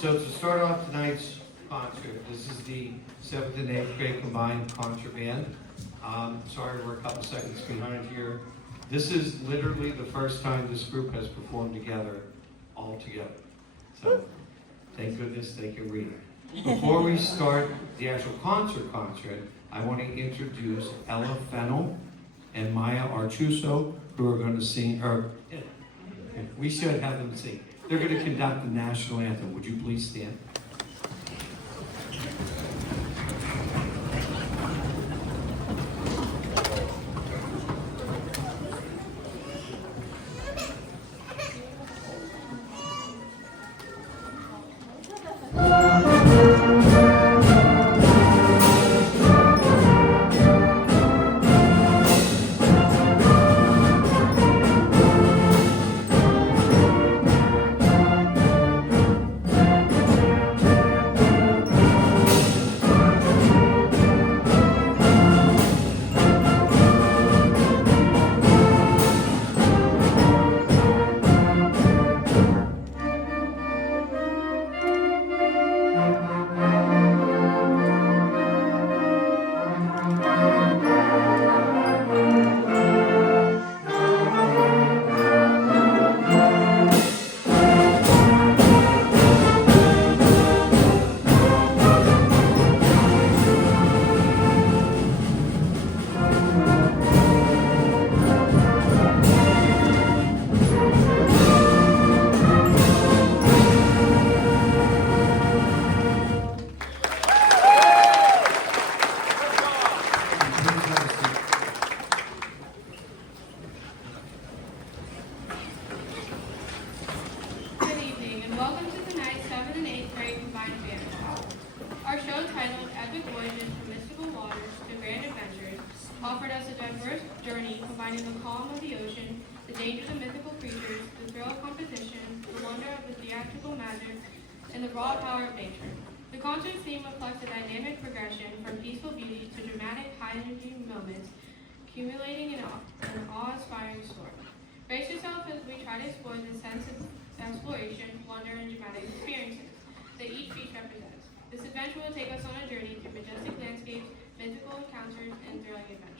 So to start off tonight's concert, this is the 7th and 8th grade combined concert band. Sorry we're a couple seconds behind here. This is literally the first time this group has performed together, all together. So thank goodness they can read. Before we start the actual concert, I want to introduce Ella Fennell and Maya Archuso, who are going to sing, we should have them sing. They're going to conduct the national anthem. Would you please stand? and the raw power of nature. The concert's theme reflects a dynamic progression from peaceful beauty to dramatic high-energy moments, accumulating an awe-inspiring story. Brace yourself as we try to explore the sense of exploration, wonder, and dramatic experiences that each piece represents. This adventure will take us on a journey through majestic landscapes, mythical encounters, and thrilling adventures.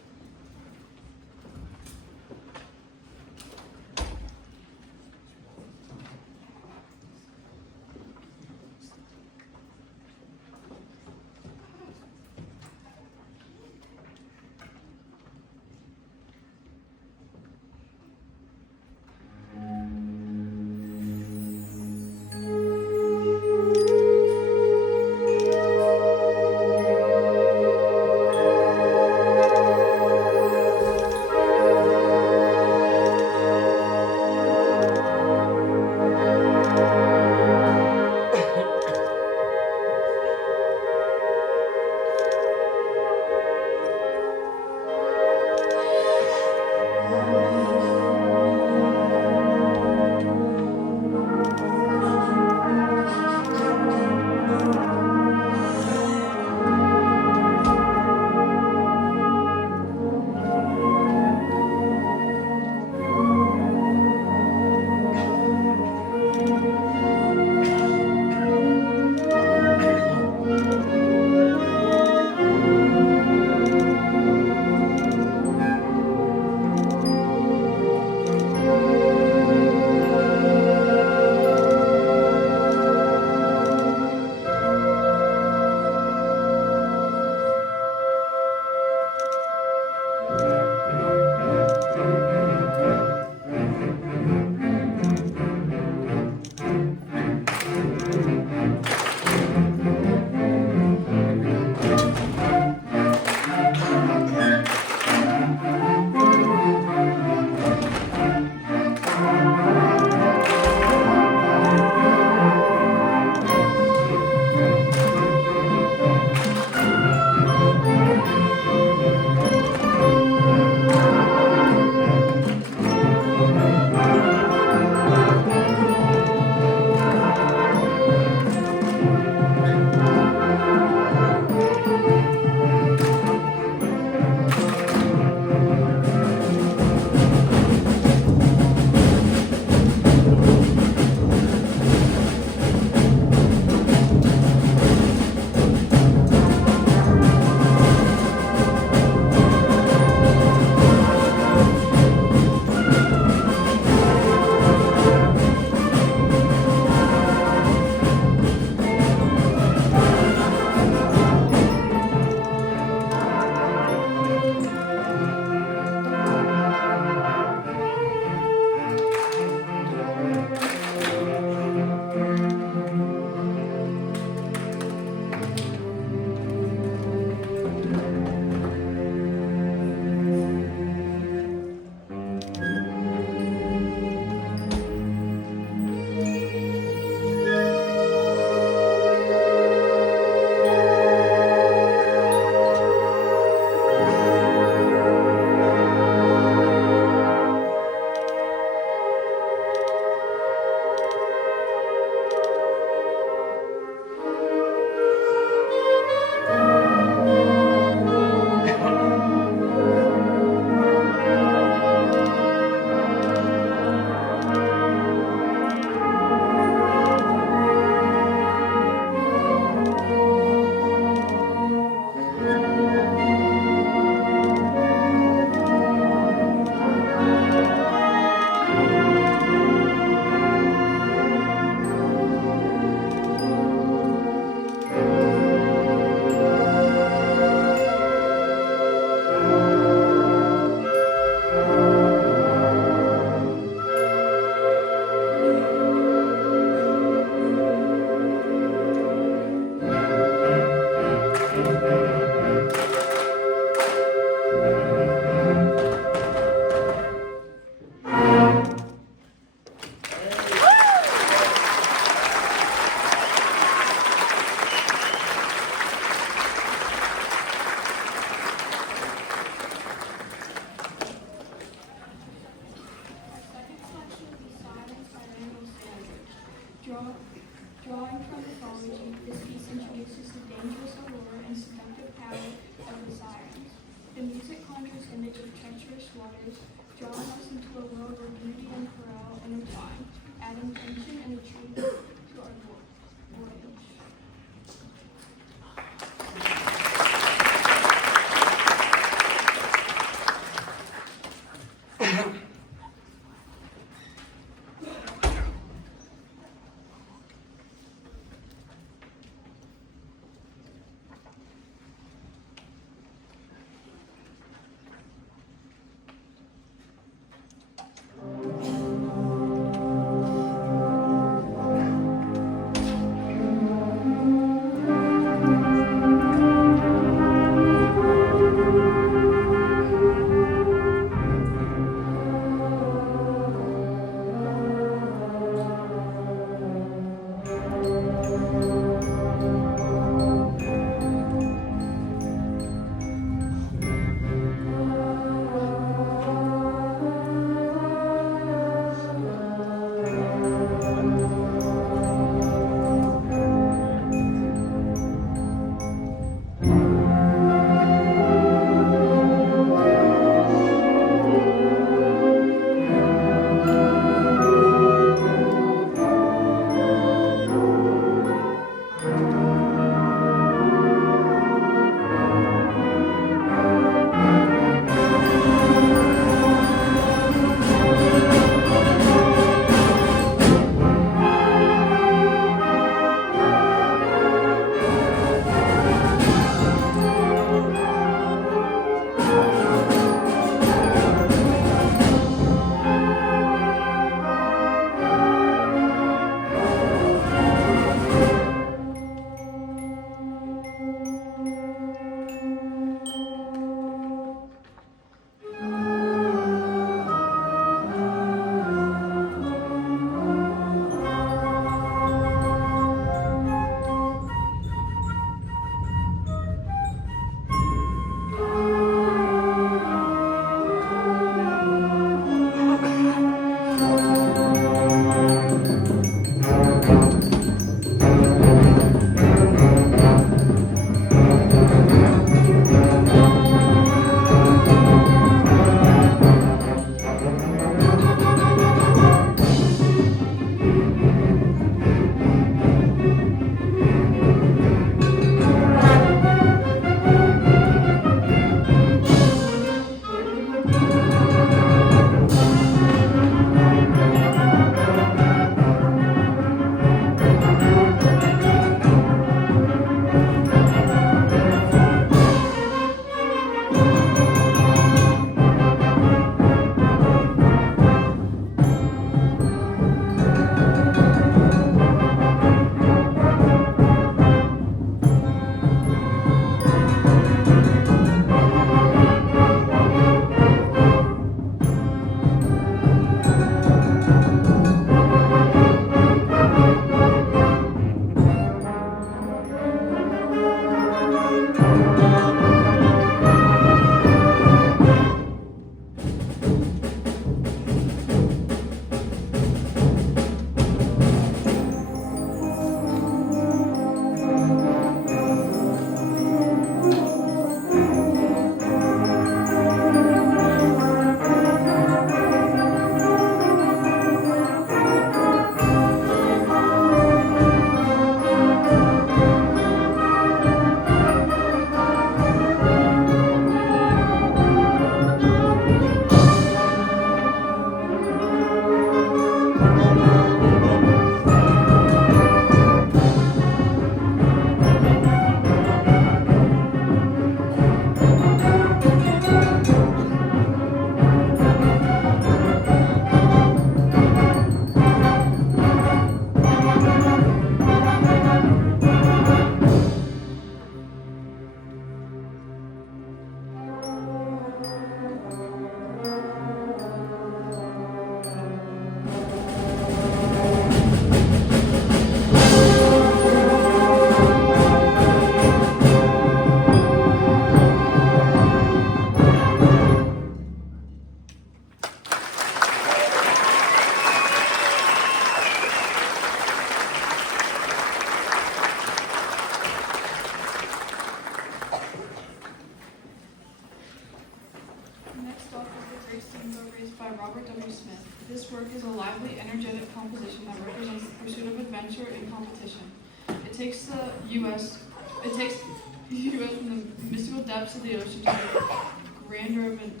Robert W. Smith. This work is a lively, energetic composition that represents the pursuit of adventure and competition. It takes the U.S. from the mystical depths of the ocean to the grandeur of an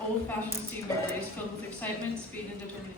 old-fashioned steamer race filled with excitement, speed, and determination.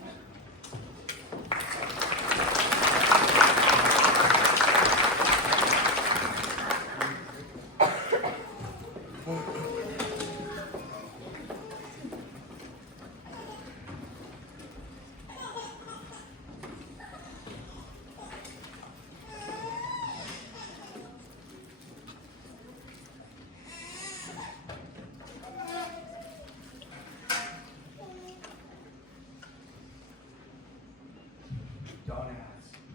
Don't ask.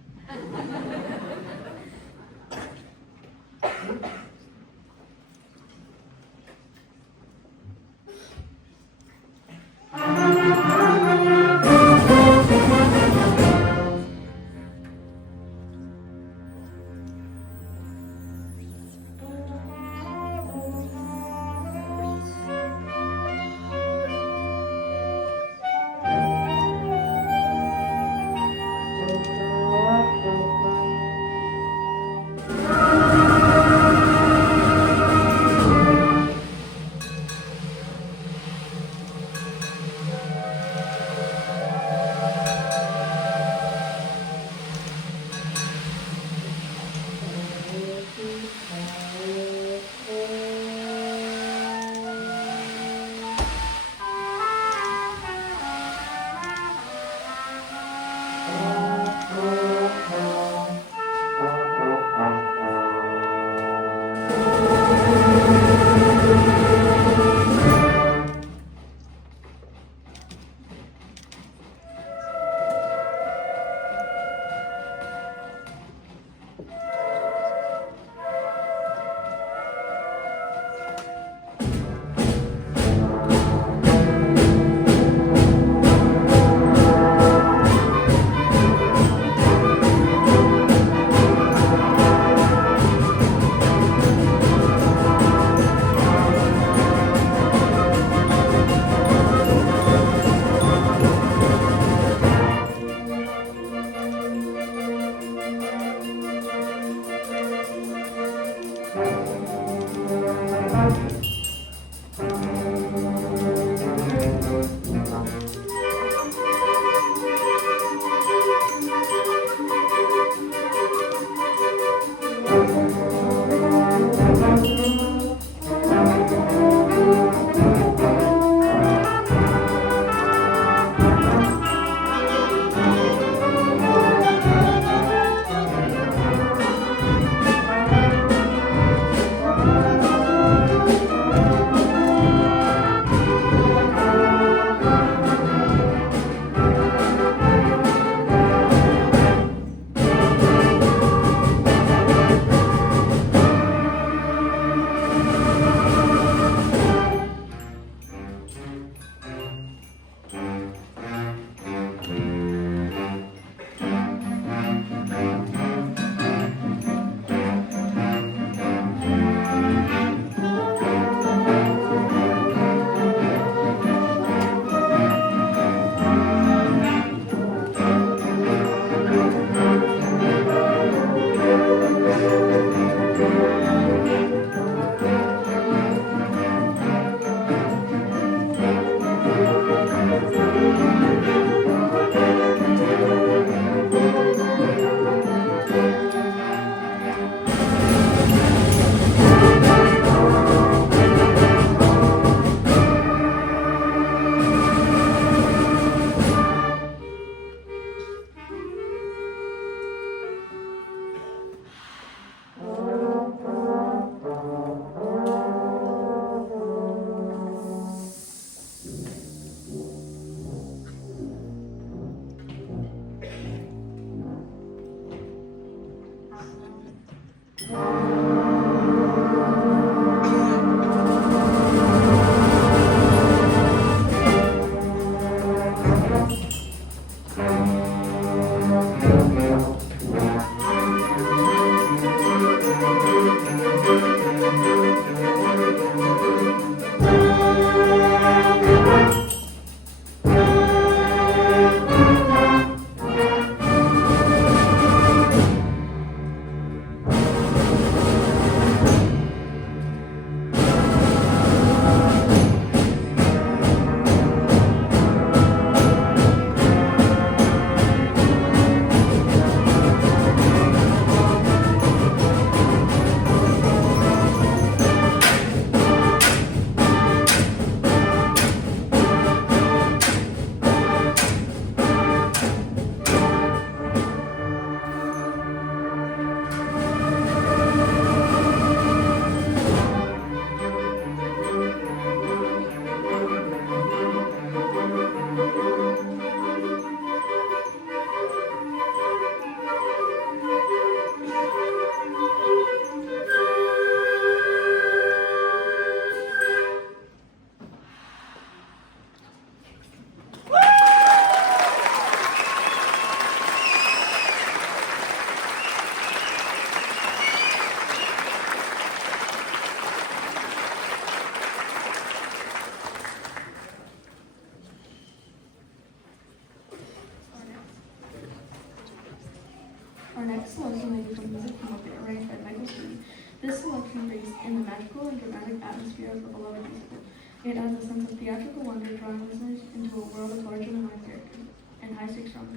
production breathes in the magical and dramatic atmosphere of the beloved musical. It adds a sense of theatrical wonder, drawing listeners into a world of larger than life characters and high stakes drama.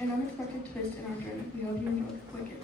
An unexpected twist in our journey. We hope you enjoy Wicked.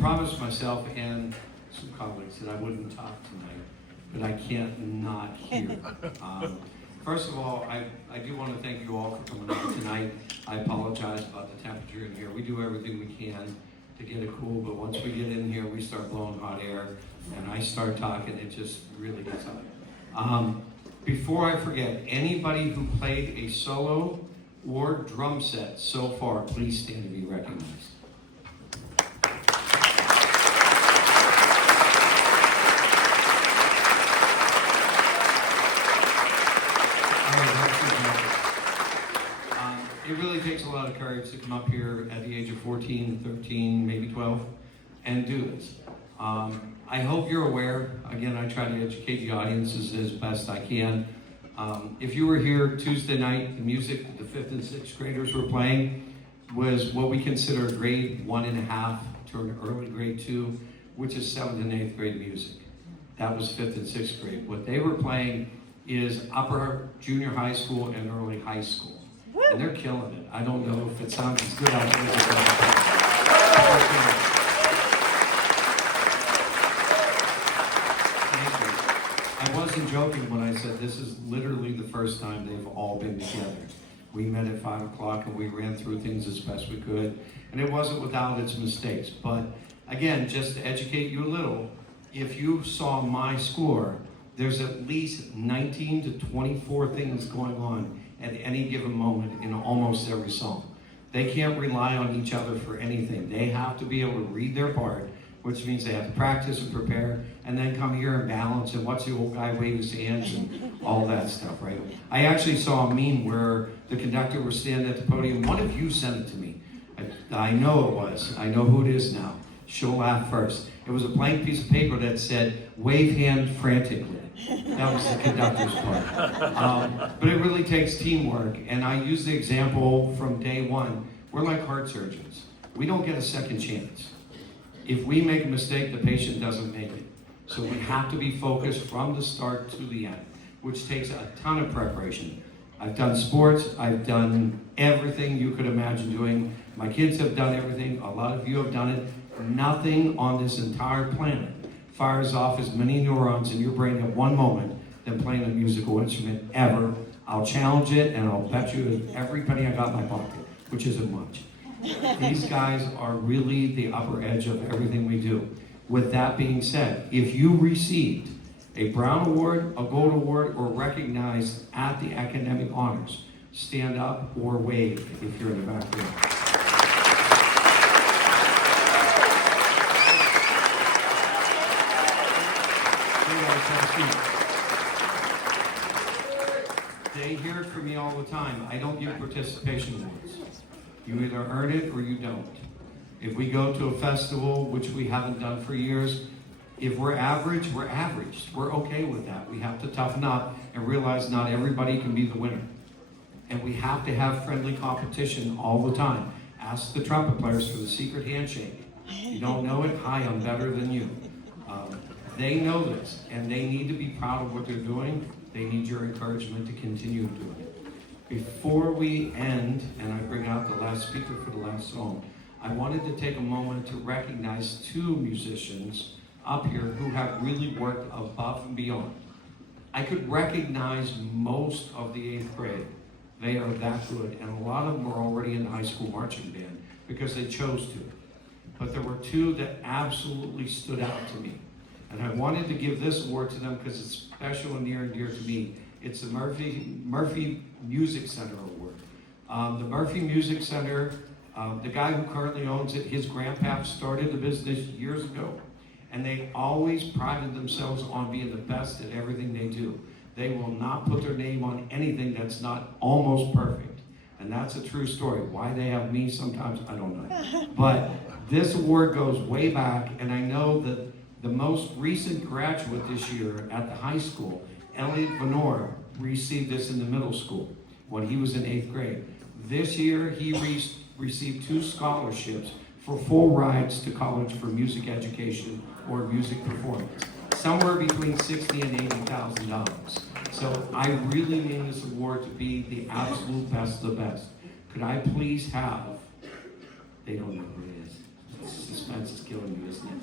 promised myself and some colleagues that I wouldn't talk tonight, but I can't not hear. First of all, I do want to thank you all for coming out tonight. I apologize about the temperature in here. We do everything we can to get it cool, but once we get in here, we start blowing hot air, and I start talking, it just really gets hot. Before I forget, anybody who played a solo or drum set so far, please stand to be recognized. It really takes a lot of courage to come up here at the age of 14, 13, maybe 12, and do this. I hope you're aware. Again, I try to educate the audiences as best I can. If you were here Tuesday night, the music that the 5th and 6th graders were playing was what we consider grade 1.5 to an early grade 2, which is 7th and 8th grade music. That was 5th and 6th grade. What they were playing is upper junior high school and early high school. And they're killing it. I don't know if it sounds as good out there. I wasn't joking when I said this is literally the first time they've all been together. We met at 5 o'clock and we ran through things as best we could. And it wasn't without its mistakes. But again, just to educate you a little, if you saw my score, there's at least 19 to 24 things going on at any given moment in almost every song. They can't rely on each other for anything. They have to be able to read their part, which means they have to practice and prepare, and then come here and balance, and watch the old guy wave his hands and all that stuff, right? I actually saw a meme where the conductor was standing at the podium. One of you sent it to me. I know it was. I know who it is now. She'll laugh first. It was a blank piece of paper that said, wave hand frantically. That was the conductor's part. But it really takes teamwork, and I use the example from day one. We're like heart surgeons. We don't get a second chance. If we make a mistake, the patient doesn't make it. So we have to be focused from the start to the end, which takes a ton of preparation. I've done sports, I've done everything you could imagine doing. My kids have done everything, a lot of you have done it. Nothing on this entire planet fires off as many neurons in your brain at one moment than playing a musical instrument ever. I'll challenge it, and I'll bet you every penny I got in my pocket, which isn't much. These guys are really the upper edge of everything we do. With that being said, if you received a Brown Award, a Gold Award, or recognized at the Academic Honors, stand up or wave if you're in the back row. They hear it from me all the time. I don't give participation awards. You either earn it or you don't. If we go to a festival, which we haven't done for years, if we're average, we're average. We're okay with that. We have to toughen up and realize not everybody can be the winner. And we have to have friendly competition all the time. Ask the trumpet players for the secret handshake. You don't know it? Hi, I'm better than you. They know this, and they need to be proud of what they're doing. They need your encouragement to continue doing it. Before we end, and I bring out the last speaker for the last song, I wanted to take a moment to recognize two musicians up here who have really worked above and beyond. I could recognize most of the 8th grade. They are that good, and a lot of them are already in the high school marching band because they chose to. But there were two that absolutely stood out to me. And I wanted to give this award to them because it's special and near and dear to me. It's the Murphy Music Center Award. The Murphy Music Center, the guy who currently owns it, his grandpa started the business years ago. And they always prided themselves on being the best at everything they do. They will not put their name on anything that's not almost perfect. And that's a true story. Why they have me sometimes, I don't know. But this award goes way back, and I know that the most recent graduate this year at the high school, Elliot Venor, received this in the middle school when he was in 8th grade. This year, he received 2 scholarships for full rides to college for music education or music performance, somewhere between $60,000 and $80,000. So I really mean this award to be the absolute best of the best. Could I please have, they don't know who it is, it's suspense is killing you, isn't it?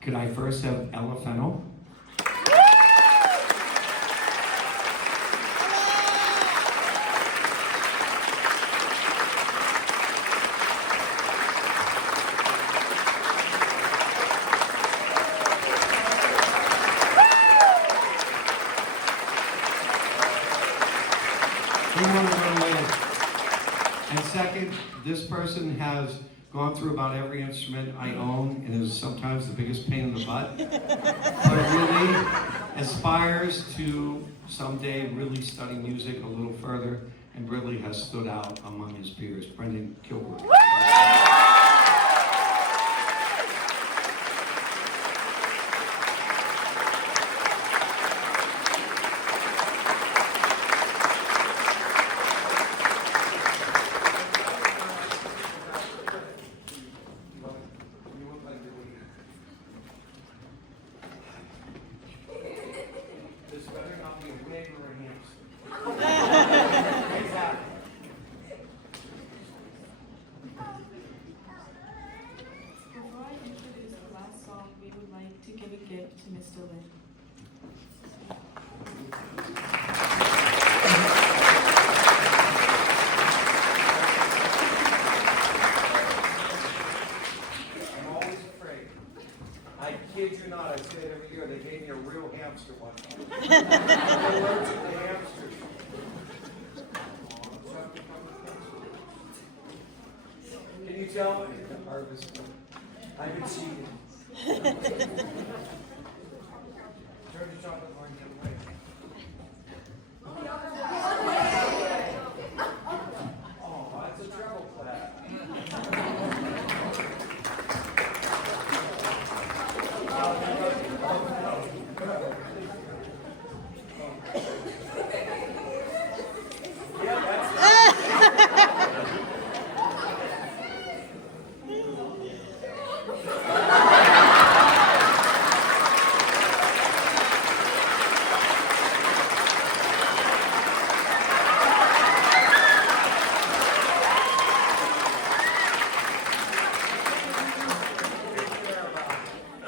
Could I first have Ella Fennell? And second, this person has gone through about every instrument I own and is sometimes the biggest pain in the butt, but really aspires to someday really study music a little further and really has stood out among his peers. Brendan Kilgore. This better not be a wig or a hamster. Before I introduce the last song, we would like to give a gift to Mr. Lin. I'm always afraid. I kid you not, I say it every year, they gave me a real hamster one time. I'm allergic to hamsters. Can you tell? The harvest. I've been cheating. Turn the chocolate bar the other way. Oh, that's a treble clef. Yeah, that's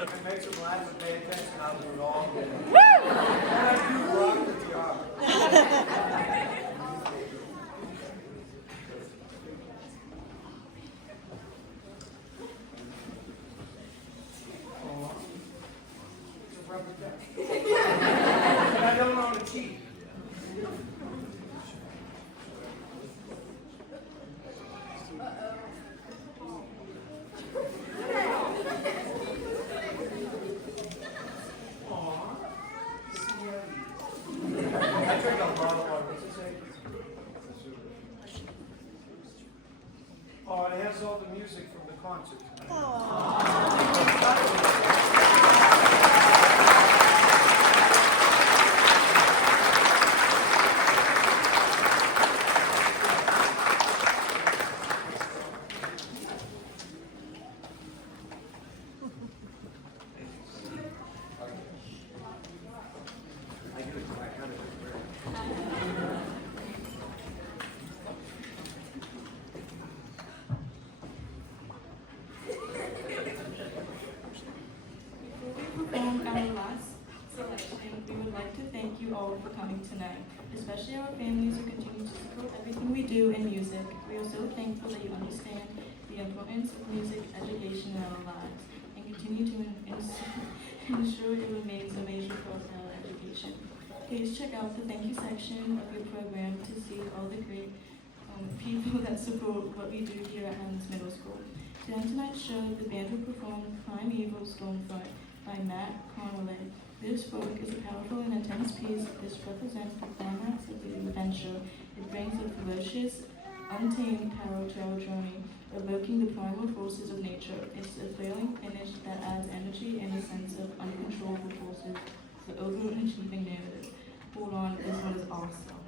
if it makes them laugh and pay attention, I'll do it all. And I do rock the job. It's a rubber duck. And I don't know how to cheat. I drink a lot of water. What's it say? Oh, and it has all the music from the concert. I do it to my kind of Before we perform our last selection, we would like to thank you all for coming tonight, especially our families who continue to support everything we do in music. We are so thankful that you understand the importance of music education in our lives and continue to ensure it remains a major part of our education. Please check out the thank you section of your program to see all the great people that support what we do here at Highlands Middle School. To end tonight's show, the band will perform Primeval Stormfront by Matt Connolly. This work is a powerful and intense piece. This represents the climax of the adventure. It brings a ferocious, untamed power to our journey, evoking the primal forces of nature. It's a thrilling finish that adds energy and a sense of uncontrollable forces to the overachieving narrative. Hold on, this one is awesome.